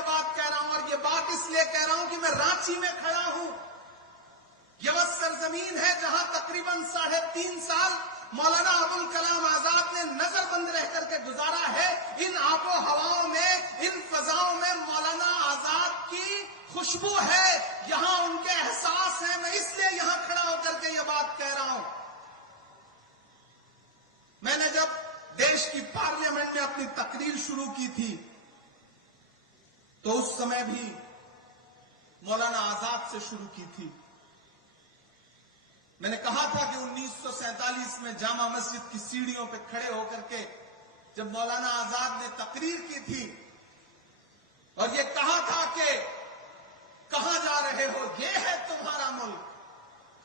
ये बात कह रहा हूं, और ये बात इसलिए कह रहा हूं कि मैं रांची में खड़ा हूं। यह वह सरजमीन है जहां तकरीबन 3.5 साल मौलाना अबुल कलाम आजाद ने नजरबंद रह करके गुजारा है। इन आबो हवाओं में, इन फजाओं में मौलाना आजाद की खुशबू है, यहां उनके एहसास है। मैं इसलिए यहां खड़ा होकर के यह बात कह रहा हूं। मैंने जब देश की पार्लियामेंट में अपनी तकरीर शुरू की थी तो उस समय भी मौलाना आजाद से शुरू की थी। मैंने कहा था कि 1947 में जामा मस्जिद की सीढ़ियों पर खड़े होकर के जब मौलाना आजाद ने तकरीर की थी और ये कहा था कि कहां जा रहे हो, ये है तुम्हारा मुल्क,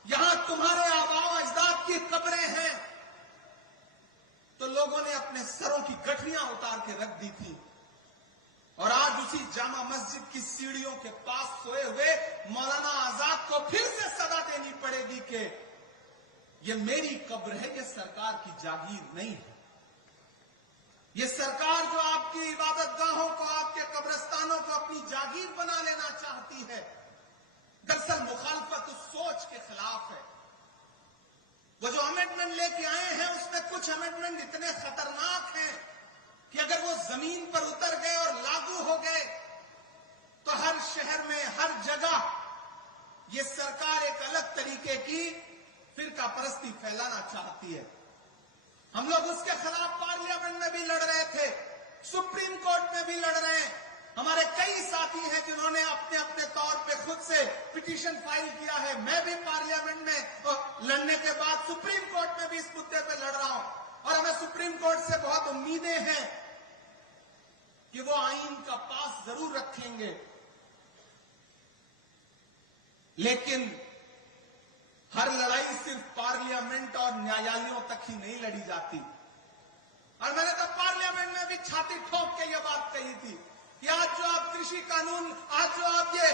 यहां तुम्हारे आबाओ अजदाद की कब्रें हैं, तो लोगों ने अपने सरों की गठरियां उतार के रख दी थी। और आज उसी जामा मस्जिद की सीढ़ियों के पास सोए हुए मौलाना आजाद को फिर से सदा देनी पड़ेगी कि यह मेरी कब्र है, यह सरकार की जागीर नहीं है। यह सरकार जो आपकी इबादतगाहों को, आपके कब्रिस्तानों को अपनी जागीर बना लेना चाहती है, दरअसल मुखालफत उस सोच के खिलाफ है। वो जो अमेंडमेंट लेके आए हैं उसमें कुछ अमेंडमेंट इतने खतरनाक हैं कि अगर वो जमीन पर उतर गए और लागू हो गए तो हर शहर में, हर जगह ये सरकार एक अलग तरीके की फिरका परस्ती फैलाना चाहती है। हम लोग उसके खिलाफ पार्लियामेंट में भी लड़ रहे थे, सुप्रीम कोर्ट में भी लड़ रहे हैं। हमारे कई साथी हैं जिन्होंने अपने अपने तौर पे खुद से पिटीशन फाइल किया है। मैं भी पार्लियामेंट में लड़ने के बाद सुप्रीम कोर्ट में भी इस मुद्दे पे लड़ रहा हूं और हमें सुप्रीम कोर्ट से बहुत उम्मीदें हैं कि वो आईन का पास जरूर रखेंगे, लेकिन हर लड़ाई सिर्फ पार्लियामेंट और न्यायालयों तक ही नहीं लड़ी जाती। और मैंने तो पार्लियामेंट में भी छाती ठोक के ये बात कही थी कि आज जो आप कृषि कानून, आज जो आप ये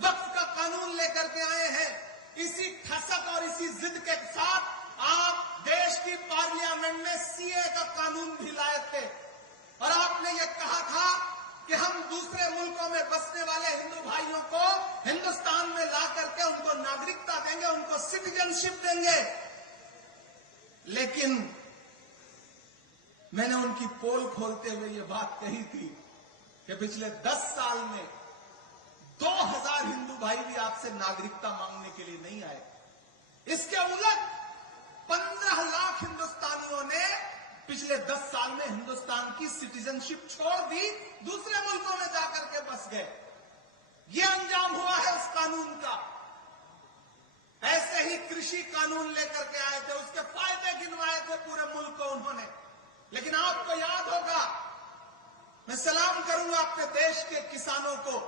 वक्फ का कानून लेकर के आए हैं, इसी ठसक और इसी जिद के साथ आप देश की पार्लियामेंट में सीए का कानून भी लाए थे और आपने ये कहा था कि हम दूसरे मुल्कों में बसने वाले हिंदू भाइयों को हिंदुस्तान में ला करके उनको नागरिकता देंगे, उनको सिटीजनशिप देंगे। लेकिन मैंने उनकी पोल खोलते हुए ये बात कही थी कि पिछले 10 साल में 2000 हिंदू भाई भी आपसे नागरिकता मांगने के लिए नहीं आए। इसके उलट 15 लाख हिंदुस्तानियों ने पिछले 10 साल में हिंदुस्तान की सिटीजनशिप छोड़ दी, दूसरे मुल्कों में जाकर के बस गए। यह अंजाम हुआ है उस कानून का। ऐसे ही कृषि कानून लेकर के आए थे, उसके फायदे गिनवाए थे पूरे मुल्क को उन्होंने। लेकिन आपको याद होगा, मैं सलाम करूंगा अपने देश के किसानों को,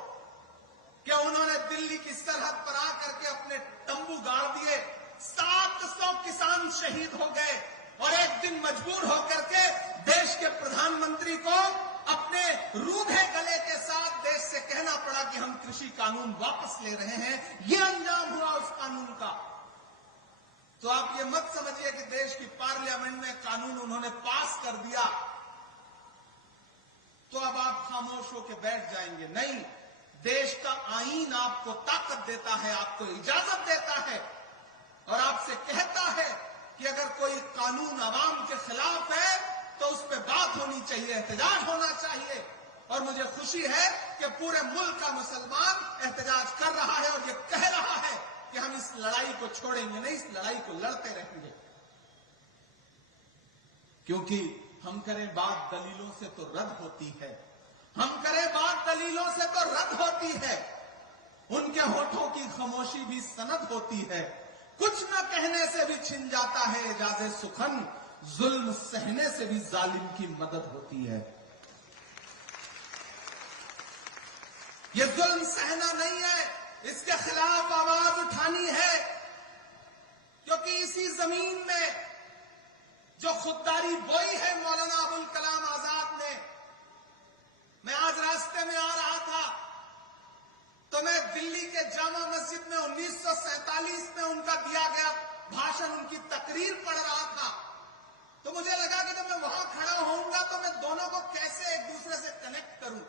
क्या उन्होंने दिल्ली की सरहद पर आकर के अपने तंबू गाड़ दिए। 700 किसान शहीद हो गए और एक दिन मजबूर होकर के देश के प्रधानमंत्री को अपने रूधे गले के साथ देश से कहना पड़ा कि हम कृषि कानून वापस ले रहे हैं। यह अंजाम हुआ उस कानून का। तो आप ये मत समझिए कि देश की पार्लियामेंट में कानून उन्होंने पास कर दिया तो अब आप खामोश होकर बैठ जाएंगे। नहीं, देश का आईन आपको ताकत देता है, आपको इजाजत देता है और आपसे कहता है कि अगर कोई कानून अवाम के खिलाफ है तो उस पर बात होनी चाहिए, एहतजाज होना चाहिए। और मुझे खुशी है कि पूरे मुल्क का मुसलमान एहतजाज कर रहा है और ये कह रहा है कि हम इस लड़ाई को छोड़ेंगे नहीं, इस लड़ाई को लड़ते रहेंगे। क्योंकि हम करें बात दलीलों से तो रद्द होती है, हम करें बात दलीलों से तो रद्द होती है। उनके होठों की खामोशी भी सनद होती है। कुछ न कहने से भी छिन जाता है एजाज़े सुखन, जुल्म सहने से भी जालिम की मदद होती है। ये जुल्म सहना नहीं है, इसके खिलाफ आवाज उठानी है। क्योंकि इसी जमीन में जो खुददारी बोई है मौलाना अबुल कलाम आजाद ने, मैं आज रास्ते में आ रहा था तो मैं दिल्ली के जामा मस्जिद में 1947 में उनका दिया गया भाषण, उनकी तकरीर पढ़ रहा था। तो मुझे लगा कि जब मैं वहां खड़ा होऊंगा तो मैं दोनों को कैसे एक दूसरे से कनेक्ट करूं।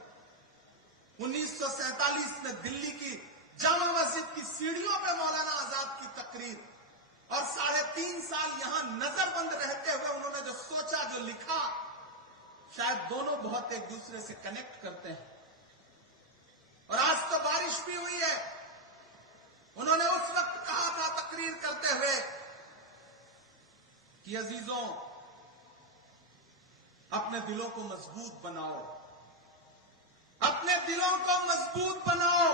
1947 में दिल्ली की जामा मस्जिद की सीढ़ियों पे मौलाना आजाद की तकरीर, और 3.5 साल यहां नजरबंद रहते हुए उन्होंने जो सोचा, जो लिखा, शायद दोनों बहुत एक दूसरे से कनेक्ट करते हैं। और आज तो बारिश भी हुई है। उन्होंने उस वक्त कहा था तकरीर करते हुए कि अजीजों, अपने दिलों को मजबूत बनाओ, अपने दिलों को मजबूत बनाओ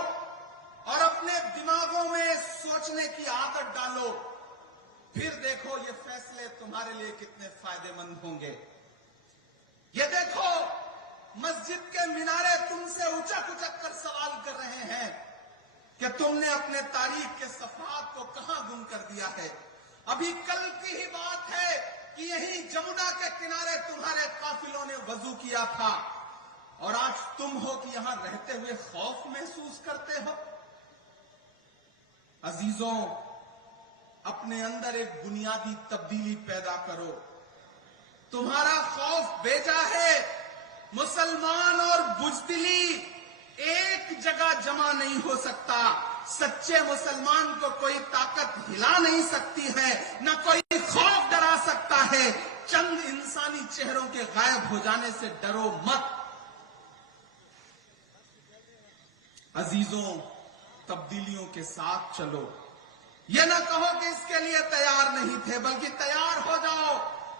और अपने दिमागों में सोचने की आदत डालो, फिर देखो ये फैसले तुम्हारे लिए कितने फायदेमंद होंगे। ये देखो, मस्जिद के मीनारे तुमसे उचक उचक कर सवाल कर रहे हैं कि तुमने अपने तारीख के सफात को कहां गुम कर दिया है। अभी कल की ही बात है कि यही जमुना के किनारे तुम्हारे काफिलों ने वजू किया था, और आज तुम हो कि यहां रहते हुए खौफ महसूस करते हो। अजीजों, अपने अंदर एक बुनियादी तब्दीली पैदा करो। तुम्हारा खौफ बेजा है। मुसलमान और बुज़दिली एक जगह जमा नहीं हो सकता। सच्चे मुसलमान को कोई ताकत हिला नहीं सकती है, न कोई खौफ डरा सकता है। चंद इंसानी चेहरों के गायब हो जाने से डरो मत। अजीजों, तब्दीलियों के साथ चलो। यह ना कहो कि इसके लिए तैयार नहीं थे, बल्कि तैयार हो जाओ।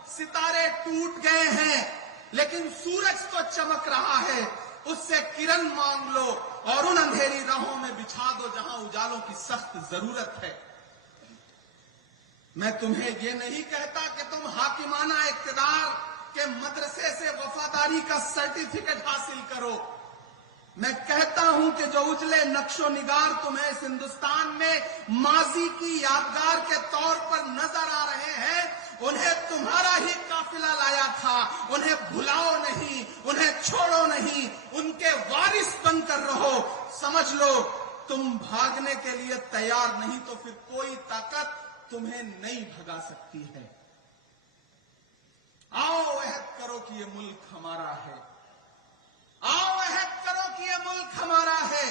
सितारे टूट गए हैं, लेकिन सूरज तो चमक रहा है। उससे किरण मांग लो और उन अंधेरी राहों में बिछा दो जहां उजालों की सख्त जरूरत है। मैं तुम्हें ये नहीं कहता कि तुम हाकिमाना इक्तिदार के मदरसे से वफादारी का सर्टिफिकेट हासिल करो। मैं कहता हूं कि जो उजले नक्शो निगार तुम्हें इस हिंदुस्तान में माजी की यादगार के तौर पर नजर आ रहे हैं, उन्हें तुम्हारा ही काफिला लाया था। उन्हें भुलाओ नहीं, उन्हें छोड़ो नहीं, उनके वारिस बनकर रहो। समझ लो, तुम भागने के लिए तैयार नहीं तो फिर कोई ताकत तुम्हें नहीं भगा सकती है। आओ अहद करो कि ये मुल्क हमारा है। आओ अहद करो कि ये मुल्क हमारा है।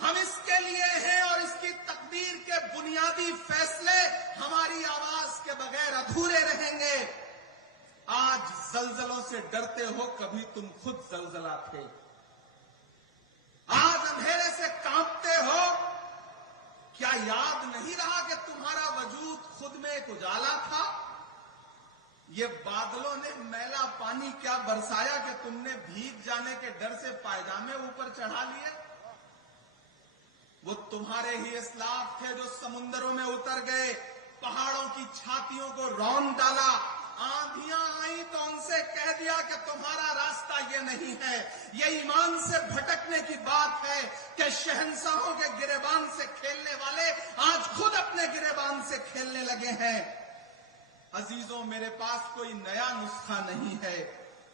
हम इसके लिए हैं और इसकी तकदीर के बुनियादी फैसले हमारी आवाज के बगैर अधूरे रहेंगे। आज जलजलों से डरते हो, कभी तुम खुद जलजला थे। आज अंधेरे से कांपते हो, क्या याद नहीं रहा कि तुम्हारा वजूद खुद में एक उजाला था? ये बादलों ने मैला पानी क्या बरसाया कि तुमने भीग जाने के डर से पायजामे ऊपर चढ़ा लिए? वो तुम्हारे ही इस्लाफ थे जो समुंदरों में उतर गए, पहाड़ों की छातियों को रौंद डाला। आंधियां आई तो उनसे कह दिया कि तुम्हारा रास्ता ये नहीं है। ये ईमान से भटकने की बात है कि शहंशाहों के गिरेबान से खेलने वाले आज खुद अपने गिरेबान से खेलने लगे हैं। अजीजों, मेरे पास कोई नया नुस्खा नहीं है,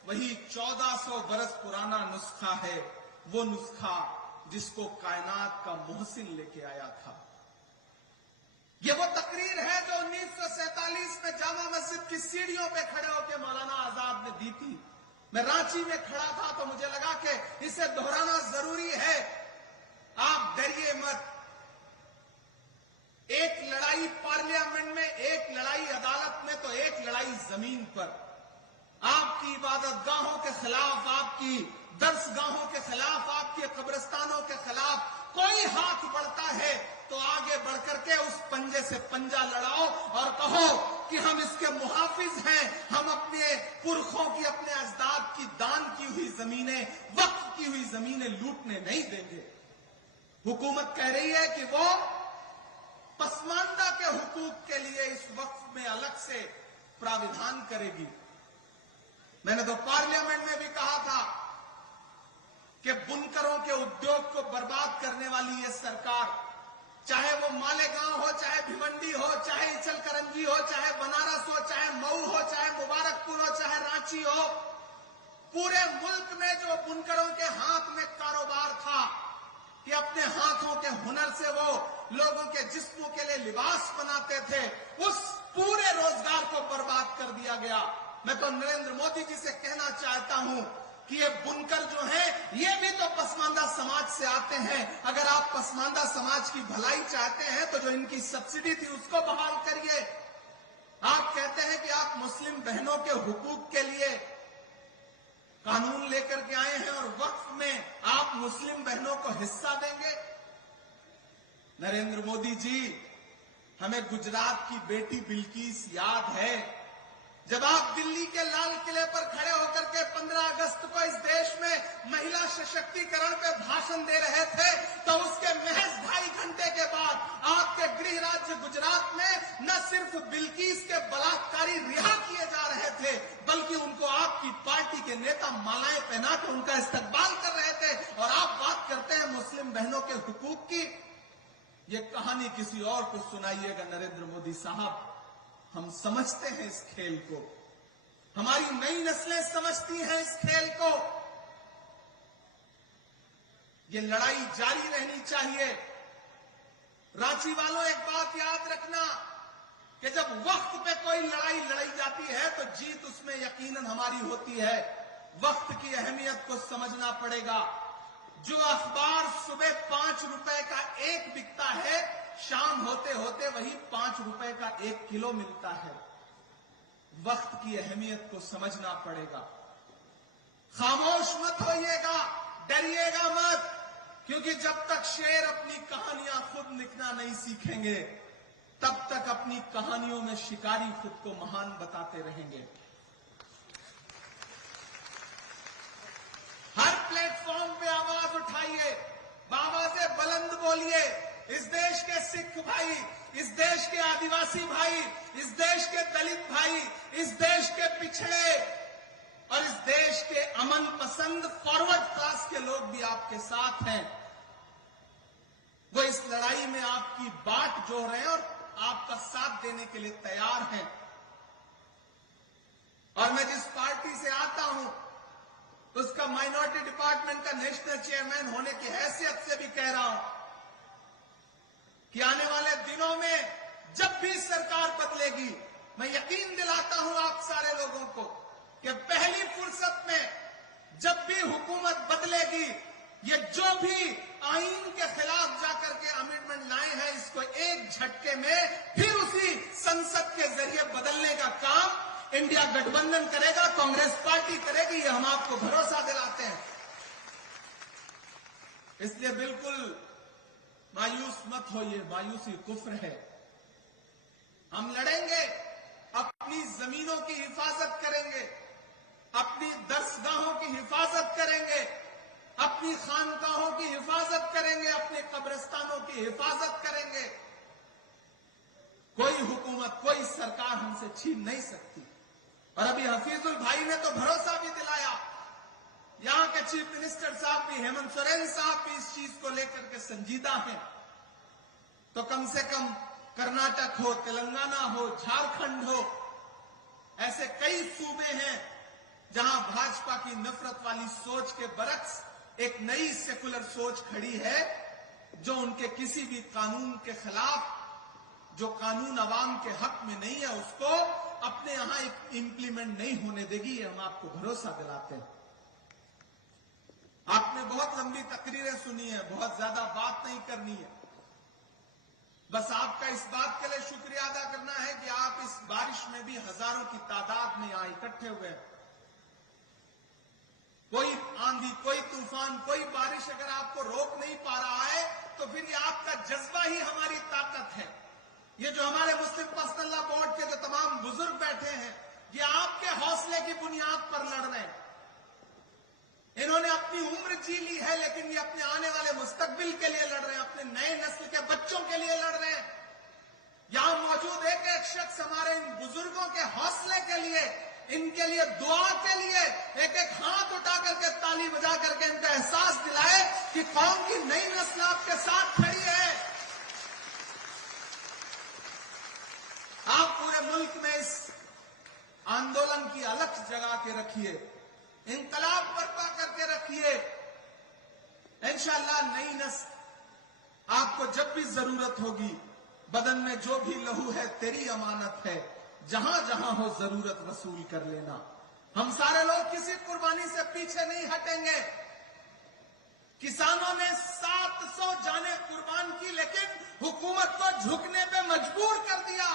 वही 1400 बरस पुराना नुस्खा है। वो नुस्खा जिसको कायनात का मोहसिन लेके आया था। ये वो तकरीर है जो 1947 में जामा मस्जिद की सीढ़ियों पे खड़े होकर मौलाना आजाद ने दी थी। मैं रांची में खड़ा था तो मुझे लगा कि इसे दोहराना जरूरी है। आप डरिए मत। एक लड़ाई पार्लियामेंट में, एक लड़ाई अदालत में, तो एक लड़ाई जमीन पर। आपकी इबादतगाहों के खिलाफ, आपकी दर्सगाहों के खिलाफ, आपके कब्रिस्तानों के खिलाफ कोई हाथ बढ़ता है तो आगे बढ़कर के उस पंजे से पंजा लड़ाओ और कहो कि हम इसके मुहाफिज हैं। हम अपने पुरखों की, अपने अजदाद की दान की हुई जमीनें, वक्फ की हुई जमीनें लूटने नहीं देंगे। हुकूमत कह रही है कि वो पसमानदा के हुकूक के लिए इस वक्फ में अलग से प्राविधान करेगी। मैंने तो पार्लियामेंट में भी कहा था कि बुनकरों के उद्योग को बर्बाद करने वाली ये सरकार, चाहे वो मालेगांव हो, चाहे भिवंडी हो, चाहे इचलकरंजी हो, चाहे बनारस हो, चाहे मऊ हो, चाहे मुबारकपुर हो, चाहे रांची हो, पूरे मुल्क में जो बुनकरों के हाथ में कारोबार था कि अपने हाथों के हुनर से वो लोगों के जिस्मों के लिए लिबास बनाते थे, उस पूरे रोजगार को बर्बाद कर दिया गया। मैं तो नरेंद्र मोदी जी से कहना चाहता हूं कि ये बुनकर जो है, ये भी तो पसमानदा समाज से आते हैं, अगर आप पसमानदा समाज की भलाई चाहते हैं तो जो इनकी सब्सिडी थी उसको बहाल करिए। आप कहते हैं कि आप मुस्लिम बहनों के हुकूक के लिए कानून लेकर के आए हैं और वक्फ में आप मुस्लिम बहनों को हिस्सा देंगे। नरेंद्र मोदी जी, हमें गुजरात की बेटी बिल्किस याद है, जब आप दिल्ली के लाल किले पर खड़े होकर के 15 अगस्त को इस देश में महिला सशक्तिकरण पे भाषण दे रहे थे, तो उसके महज 2.5 घंटे के बाद आपके गृह राज्य गुजरात में न सिर्फ बिल्किस के बलात्कारी रिहा किए जा रहे थे, बल्कि उनको आपकी पार्टी के नेता मालाएं पहना के उनका इस्तकबाल कर रहे थे। और आप बात करते हैं मुस्लिम बहनों के हुकूक की। ये कहानी किसी और को सुनाइएगा नरेंद्र मोदी साहब। हम समझते हैं इस खेल को, हमारी नई नस्लें समझती हैं इस खेल को। ये लड़ाई जारी रहनी चाहिए। रांची वालों, एक बात याद रखना कि जब वक्त पे कोई लड़ाई लड़ी जाती है तो जीत उसमें यकीनन हमारी होती है। वक्त की अहमियत को समझना पड़ेगा। जो अखबार सुबह 5 रुपए का एक बिकता है, शाम होते होते वही 5 रुपए का 1 किलो मिलता है। वक्त की अहमियत को समझना पड़ेगा। खामोश मत होइएगा, डरिएगा मत, क्योंकि जब तक शेर अपनी कहानियां खुद लिखना नहीं सीखेंगे, तब तक अपनी कहानियों में शिकारी खुद को महान बताते रहेंगे। हर प्लेटफॉर्म पे आवाज उठाइए, आवाजें बुलंद बोलिए। इस देश के सिख भाई, इस देश के आदिवासी भाई, इस देश के दलित भाई, इस देश के पिछड़े और इस देश के अमन पसंद फॉरवर्ड क्लास के लोग भी आपके साथ हैं। वो इस लड़ाई में आपकी बाट जोड़ रहे हैं और आपका साथ देने के लिए तैयार हैं। और मैं जिस पार्टी से आता हूं, उसका माइनॉरिटी डिपार्टमेंट का नेशनल चेयरमैन होने की हैसियत से भी कह रहा हूं कि आने वाले दिनों में जब भी सरकार बदलेगी, मैं यकीन दिलाता हूं आप सारे लोगों को कि पहली फुर्सत में जब भी हुकूमत बदलेगी, ये जो भी आईन के खिलाफ जाकर के अमेंडमेंट लाए हैं, इसको एक झटके में फिर उसी संसद के जरिए बदलने का काम इंडिया गठबंधन करेगा, कांग्रेस पार्टी करेगी। ये हम आपको भरोसा दिलाते हैं। इसलिए बिल्कुल मायूस मत होइए, मायूसी कुफ्र है। हम लड़ेंगे, अपनी जमीनों की हिफाजत करेंगे, अपनी दरसगाहों की हिफाजत करेंगे, अपनी खानकाहों की हिफाजत करेंगे, अपने कब्रिस्तानों की हिफाजत करेंगे। कोई हुकूमत, कोई सरकार हमसे छीन नहीं सकती। और अभी हफीजुल भाई ने तो भरोसा भी दिलाया, यहां के चीफ मिनिस्टर साहब भी, हेमंत सोरेन साहब भी इस चीज को लेकर के संजीदा हैं। तो कम से कम कर्नाटक हो, तेलंगाना हो, झारखंड हो, ऐसे कई सूबे हैं जहां भाजपा की नफरत वाली सोच के बरक्स एक नई सेकुलर सोच खड़ी है, जो उनके किसी भी कानून के खिलाफ, जो कानून अवाम के हक में नहीं है, उसको अपने यहां इंप्लीमेंट नहीं होने देगी। ये हम आपको भरोसा दिलाते हैं। आपने बहुत लंबी तकरीरें सुनी है, बहुत ज्यादा बात नहीं करनी है। बस आपका इस बात के लिए शुक्रिया अदा करना है कि आप इस बारिश में भी हजारों की तादाद में यहां इकट्ठे हुए हैं। कोई आंधी, कोई तूफान, कोई बारिश अगर आपको रोक नहीं पा रहा है, तो फिर ये आपका जज्बा ही हमारी ताकत है। ये जो हमारे मुस्लिम पर्सनल लॉ बोर्ड के जो तमाम बुजुर्ग बैठे हैं, ये आपके हौसले की बुनियाद पर लड़ रहे हैं। इन्होंने अपनी उम्र जी ली है, लेकिन ये अपने आने वाले मुस्तकबिल के लिए लड़ रहे हैं, अपने नए नस्ल के बच्चों के लिए लड़ रहे हैं। यहां मौजूद एक एक शख्स हमारे इन बुजुर्गों के हौसले के लिए, इनके लिए दुआ के लिए एक एक हाथ उठा करके, ताली बजा करके इनका एहसास दिलाए कि कौम की नई नस्ल आपके साथ खड़ी है। आप पूरे मुल्क में इस आंदोलन की अलख जगा के रखिए, इंकलाब बर्पा करके रखिए। इंशाअल्लाह नई नस्ल आपको जब भी जरूरत होगी, बदन में जो भी लहू है तेरी अमानत है, जहां जहां हो जरूरत वसूल कर लेना। हम सारे लोग किसी कुर्बानी से पीछे नहीं हटेंगे। हुकूमत को झुकने पे मजबूर कर दिया।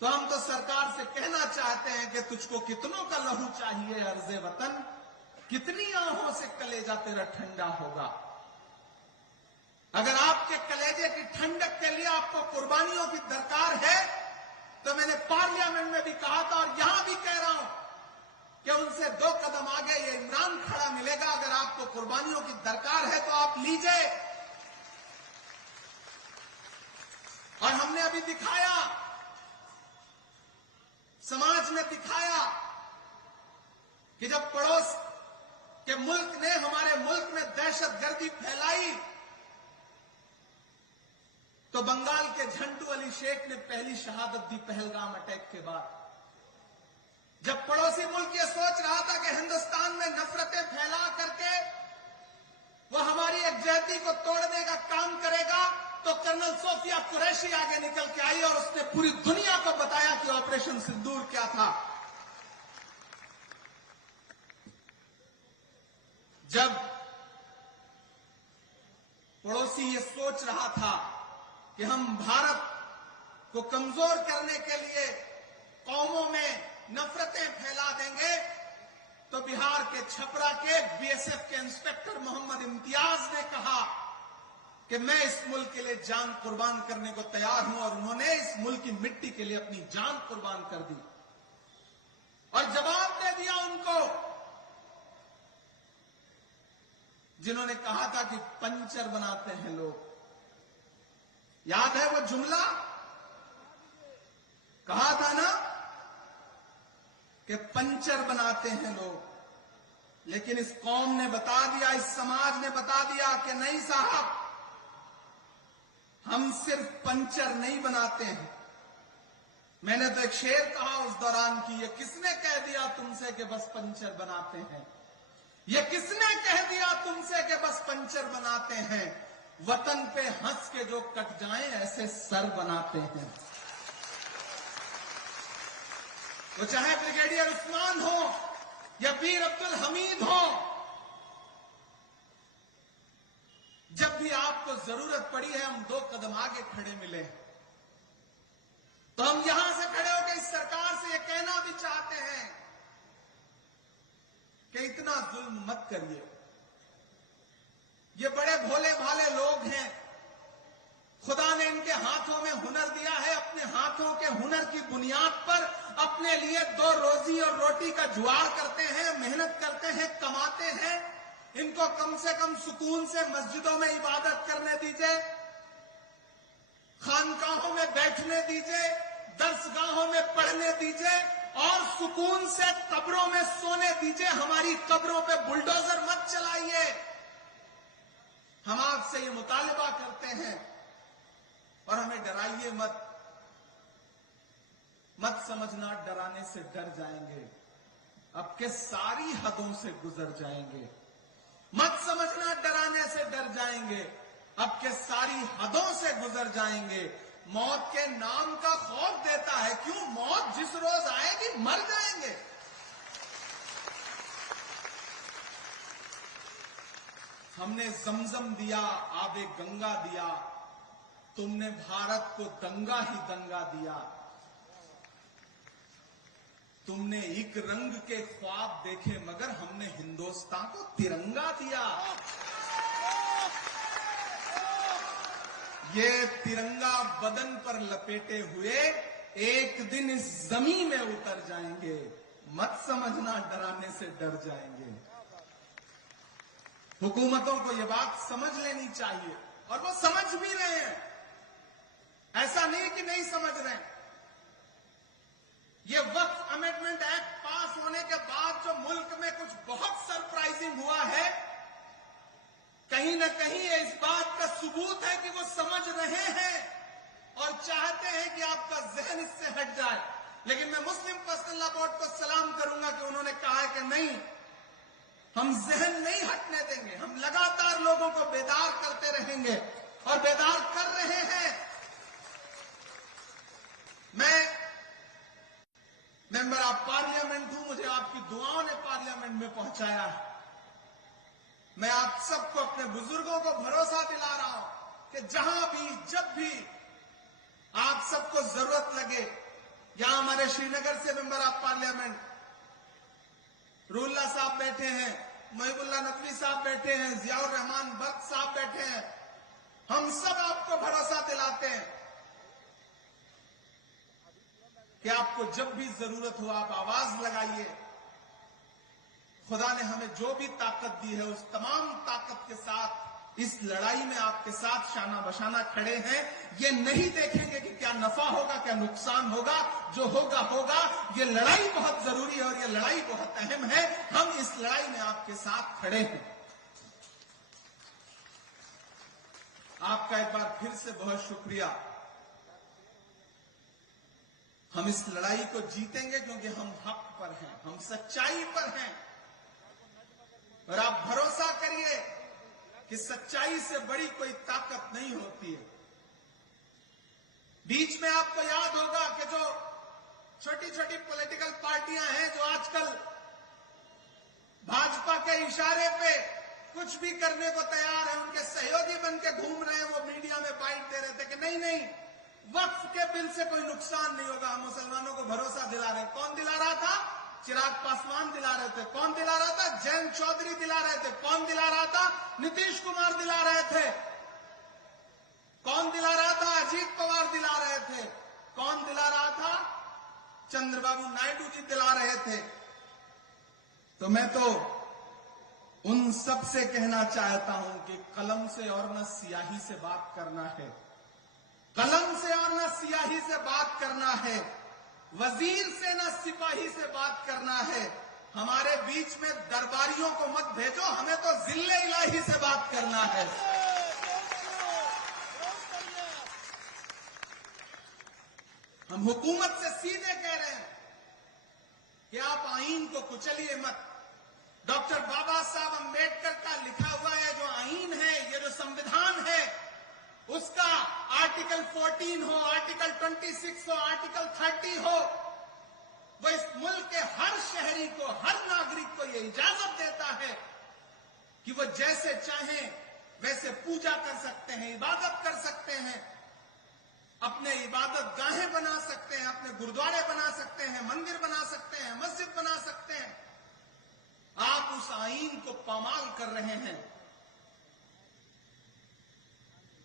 तो हम तो सरकार से कहना चाहते हैं कि तुझको कितनों का लहू चाहिए अर्ज़े वतन, कितनी आहों से कलेजा तेरा ठंडा होगा। अगर आपके कलेजे की ठंडक के लिए आपको कुर्बानियों की दरकार है तो मैंने पार्लियामेंट में भी कहा था और यहां भी कह रहा हूं कि उनसे 2 कदम आगे ये इमरान खड़ा मिलेगा। अगर आपको कुर्बानियों की दरकार है तो आप लीजिए। और हमने अभी दिखाया, समाज ने दिखाया कि जब पड़ोस के मुल्क ने हमारे मुल्क में दहशतगर्दी फैलाई तो बंगाल के झंटू अली शेख ने पहली शहादत दी पहलगाम अटैक के बाद। जब पड़ोसी मुल्क ये सोच रहा था कि हिंदुस्तान में नफरतें फैला करके वो हमारी एकजुटता को तोड़ने का काम करेगा, तो कर्नल सोफिया कुरैशी आगे निकल के आई और उसने पूरी दुनिया को बताया कि ऑपरेशन सिंदूर क्या था। जब पड़ोसी ये सोच रहा था कि हम भारत को कमजोर करने के लिए कौमों में नफरतें फैला देंगे, तो बिहार के छपरा के बीएसएफ के इंस्पेक्टर मोहम्मद इम्तियाज ने कहा कि मैं इस मुल्क के लिए जान कुर्बान करने को तैयार हूं, और उन्होंने इस मुल्क की मिट्टी के लिए अपनी जान कुर्बान कर दी और जवाब दे दिया उनको जिन्होंने कहा था कि पंचर बनाते हैं लोग। याद है वो जुमला? कहा था ना कि पंचर बनाते हैं लोग। लेकिन इस कौम ने बता दिया, इस समाज ने बता दिया कि नहीं साहब, हम सिर्फ पंचर नहीं बनाते हैं। मैंने तो एक शेर कहा उस दौरान कि ये किसने कह दिया तुमसे कि बस पंचर बनाते हैं? ये किसने कह दिया तुमसे कि बस पंचर बनाते हैं? वतन पे हंस के जो कट जाएं ऐसे सर बनाते हैं। वो चाहे ब्रिगेडियर उस्मान हो या वीर अब्दुल हमीद हो, जब भी आपको जरूरत पड़ी है हम 2 कदम आगे खड़े मिले, तो हम यहां से खड़े होकर इस सरकार से ये कहना भी चाहते हैं कि इतना जुल्म मत करिए। ये बड़े भोले भाले लोग हैं, खुदा ने इनके हाथों में हुनर दिया है। अपने हाथों के हुनर की बुनियाद पर अपने लिए 2 रोजी और रोटी का जुगाड़ करते हैं, मेहनत करते हैं, कमाते हैं। इनको कम से कम सुकून से मस्जिदों में इबादत करने दीजिए, खानकाहों में बैठने दीजिए, दर्सगाहों में पढ़ने दीजिए और सुकून से कब्रों में सोने दीजिए। हमारी कब्रों पे बुलडोजर मत चलाइए। हम आपसे ये मुतालिबा करते हैं और हमें डराइए मत। मत समझना डराने से डर जाएंगे, अब के सारी हदों से गुजर जाएंगे। मत समझना डराने से डर जाएंगे, अब के सारी हदों से गुजर जाएंगे। मौत के नाम का खौफ देता है क्यों? मौत जिस रोज आएगी मर जाएंगे। हमने जमजम दिया, आबे गंगा दिया, तुमने भारत को दंगा ही दंगा दिया। तुमने एक रंग के ख्वाब देखे मगर हमने हिंदुस्तान को तिरंगा दिया। ये तिरंगा बदन पर लपेटे हुए एक दिन इस जमीन में उतर जाएंगे। मत समझना डराने से डर जाएंगे। हुकूमतों को यह बात समझ लेनी चाहिए और वो समझ भी रहे हैं। ऐसा नहीं कि नहीं समझ रहे हैं। ये वक्फ अमेंडमेंट एक्ट पास होने के बाद जो मुल्क में कुछ बहुत सरप्राइजिंग हुआ है, कहीं न कहीं ये इस बात का सबूत है कि वो समझ रहे हैं और चाहते हैं कि आपका जहन इससे हट जाए। लेकिन मैं मुस्लिम पर्सनल लॉ बोर्ड को सलाम करूंगा कि उन्होंने कहा है कि नहीं, हम जहन नहीं हटने देंगे। हम लगातार लोगों को बेदार करते रहेंगे और बेदार कर रहे हैं। मैं मेंबर ऑफ पार्लियामेंट हूं, मुझे आपकी दुआओं ने पार्लियामेंट में पहुंचाया है। मैं आप सबको, अपने बुजुर्गों को भरोसा दिला रहा हूं कि जहां भी जब भी आप सबको जरूरत लगे, यहां हमारे श्रीनगर से मेंबर ऑफ पार्लियामेंट रूल्ला साहब बैठे हैं, महिबुल्ला नकवी साहब बैठे हैं, जियाउर रहमान बख्श साहब बैठे हैं, हम सब आपको भरोसा दिलाते हैं कि आपको जब भी जरूरत हो आप आवाज लगाइए। खुदा ने हमें जो भी ताकत दी है उस तमाम ताकत के साथ इस लड़ाई में आपके साथ शाना बशाना खड़े हैं। ये नहीं देखेंगे कि क्या नफा होगा क्या नुकसान होगा, जो होगा होगा। ये लड़ाई बहुत जरूरी है और ये लड़ाई बहुत अहम है। हम इस लड़ाई में आपके साथ खड़े हैं। आपका एक बार फिर से बहुत शुक्रिया। हम इस लड़ाई को जीतेंगे क्योंकि हम हक पर हैं, हम सच्चाई पर हैं। और आप भरोसा करिए कि सच्चाई से बड़ी कोई ताकत नहीं होती है। बीच में आपको याद होगा कि जो छोटी छोटी पॉलिटिकल पार्टियां हैं जो आजकल भाजपा के इशारे पे कुछ भी करने को तैयार है, उनके सहयोगी बन के घूम रहे हैं, वो मीडिया में बाइट दे रहे थे कि नहीं नहीं वक्फ के बिल से कोई नुकसान नहीं होगा, हम मुसलमानों को भरोसा दिला रहे हैं। कौन दिला रहा था? चिराग पासवान दिला रहे थे। कौन दिला रहा था? जयंत चौधरी दिला रहे थे। कौन दिला रहा था? नीतीश कुमार दिला रहे थे। कौन दिला रहा था? अजीत पवार दिला रहे थे। कौन दिला रहा था? चंद्रबाबू नायडू जी दिला रहे थे। तो मैं तो उन सब से कहना चाहता हूं कि कलम से और न सियाही से बात करना है, कलम से और न सियाही से बात करना है, वजीर से न सिपाही से बात करना है। हमारे बीच में दरबारियों को मत भेजो, हमें तो जिले इलाही से बात करना है। हम हुकूमत से सीधे कह रहे हैं कि आप आईन को कुचलिए मत। डॉक्टर बाबा साहब अंबेडकर का लिखा हुआ है जो आईन है, ये जो संविधान है, उसका आर्टिकल 14 हो, आर्टिकल 26 हो, आर्टिकल 30 हो, वो इस मुल्क के हर शहरी को, हर नागरिक को ये इजाजत देता है कि वो जैसे चाहें वैसे पूजा कर सकते हैं, इबादत कर सकते हैं, अपने इबादत गाहें बना सकते हैं, अपने गुरुद्वारे बना सकते हैं, मंदिर बना सकते हैं, मस्जिद बना सकते हैं। आप उस आईन को पामाल कर रहे हैं।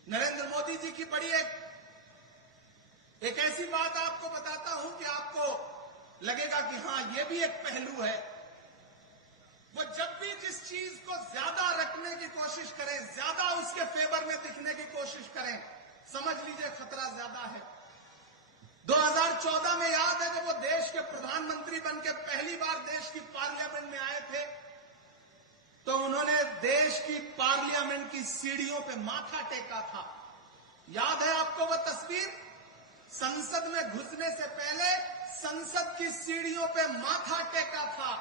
नरेंद्र मोदी जी की बड़ी एक ऐसी बात आपको बताता हूं कि आपको लगेगा कि हां ये भी एक पहलू है। वो जब भी जिस चीज को ज्यादा रखने की कोशिश करें, ज्यादा उसके फेवर में दिखने की कोशिश करें, समझ लीजिए खतरा ज्यादा है। 2014 में याद है जब वो देश के प्रधानमंत्री बनकर पहली बार देश की पार्लियामेंट में आए थे, तो उन्होंने देश की पार्लियामेंट की सीढ़ियों पे माथा टेका था। याद है आपको वो तस्वीर? संसद में घुसने से पहले संसद की सीढ़ियों पे माथा टेका था।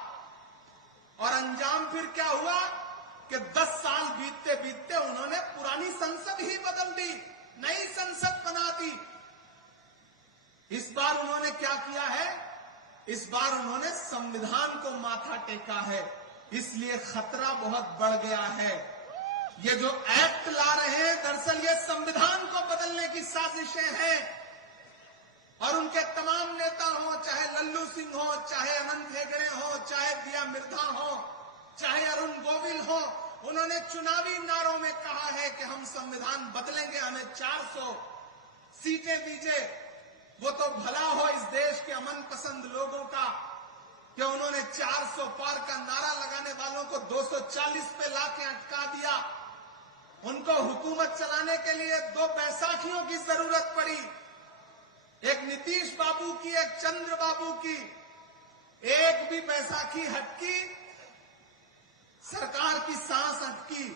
और अंजाम फिर क्या हुआ कि 10 साल बीतते बीतते उन्होंने पुरानी संसद ही बदल दी, नई संसद बना दी। इस बार उन्होंने क्या किया है? इस बार उन्होंने संविधान को माथा टेका है। इसलिए खतरा बहुत बढ़ गया है। ये जो एक्ट ला रहे हैं दरअसल ये संविधान को बदलने की साजिशें हैं। और उनके तमाम नेता हो, चाहे लल्लू सिंह हो, चाहे अनंत हेगड़े हो, चाहे दिया मिर्धा हो, चाहे अरुण गोविल हो, उन्होंने चुनावी नारों में कहा है कि हम संविधान बदलेंगे, हमें 400 सीटें दीजिए। वो तो भला हो इस देश के अमन पसंद लोगों का कि उन्होंने 400 पार का नारा लगाने वालों को 240 पे लाके अटका दिया। उनको हुकूमत चलाने के लिए 2 बैसाखियों की जरूरत पड़ी, एक नीतीश बाबू की, एक चंद्र बाबू की। एक भी बैसाखी हटकी, सरकार की सांस अटकी।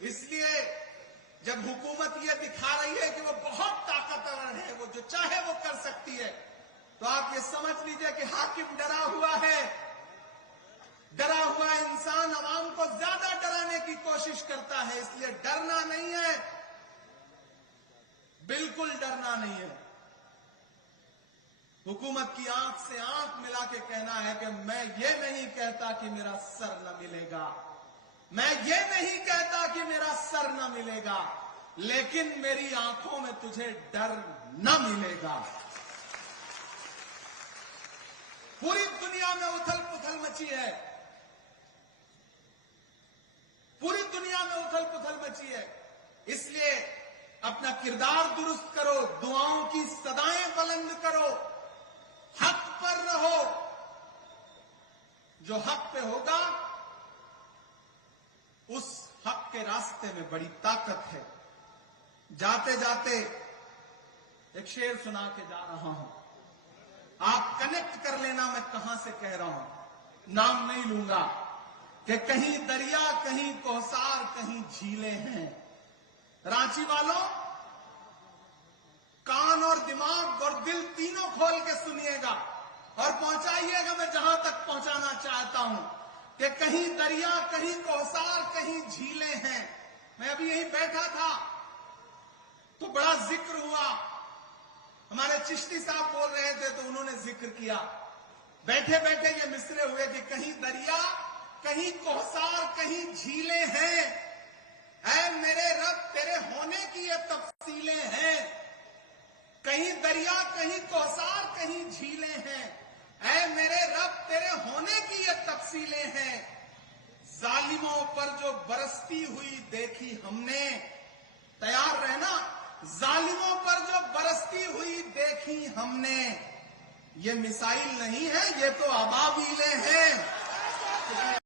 इसलिए जब हुकूमत ये दिखा रही है कि वो बहुत ताकतवर है, वो जो चाहे वो कर सकती है, तो आप ये समझ लीजिए कि हाकिम डरा हुआ है। डरा हुआ इंसान अवाम को ज्यादा डराने की कोशिश करता है। इसलिए डरना नहीं है, बिल्कुल डरना नहीं है। हुकूमत की आंख से आंख मिला के कहना है कि मैं ये नहीं कहता कि मेरा सर न मिलेगा, मैं ये नहीं कहता कि मेरा सर न मिलेगा, लेकिन मेरी आंखों में तुझे डर न मिलेगा। पूरी दुनिया में उथल पुथल मची है, पूरी दुनिया में उथल पुथल मची है। इसलिए अपना किरदार दुरुस्त करो, दुआओं की सदाएं बुलंद करो, हक पर रहो। जो हक पे होगा उस हक के रास्ते में बड़ी ताकत है। जाते जाते एक शेर सुना के जा रहा हूं, आप कनेक्ट कर लेना मैं कहां से कह रहा हूं। नाम नहीं लूंगा कि कहीं दरिया, कहीं कोसार, कहीं झीलें हैं। रांची वालों, कान और दिमाग और दिल तीनों खोल के सुनिएगा और पहुंचाइएगा मैं जहां तक पहुंचाना चाहता हूं कि कहीं दरिया, कहीं कोसार, कहीं झीलें हैं। मैं अभी यहीं बैठा था तो बड़ा जिक्र हुआ, हमारे चिश्ती साहब बोल रहे थे तो उन्होंने जिक्र किया। बैठे बैठे ये मिसरे हुए कि कहीं दरिया, कहीं कोसार, कहीं झीलें हैं। ऐ मेरे रब तेरे होने की ये तफसीलें हैं। कहीं दरिया, कहीं कोसार, कहीं झीलें हैं। ऐ मेरे रब तेरे होने की ये तफसीलें हैं। जालिमों पर जो बरसती हुई देखी हमने, तैयार रहना, जालिमों पर जो बरसती हुई देखी हमने, ये मिसाइल नहीं है, ये तो अबाबीलें हैं।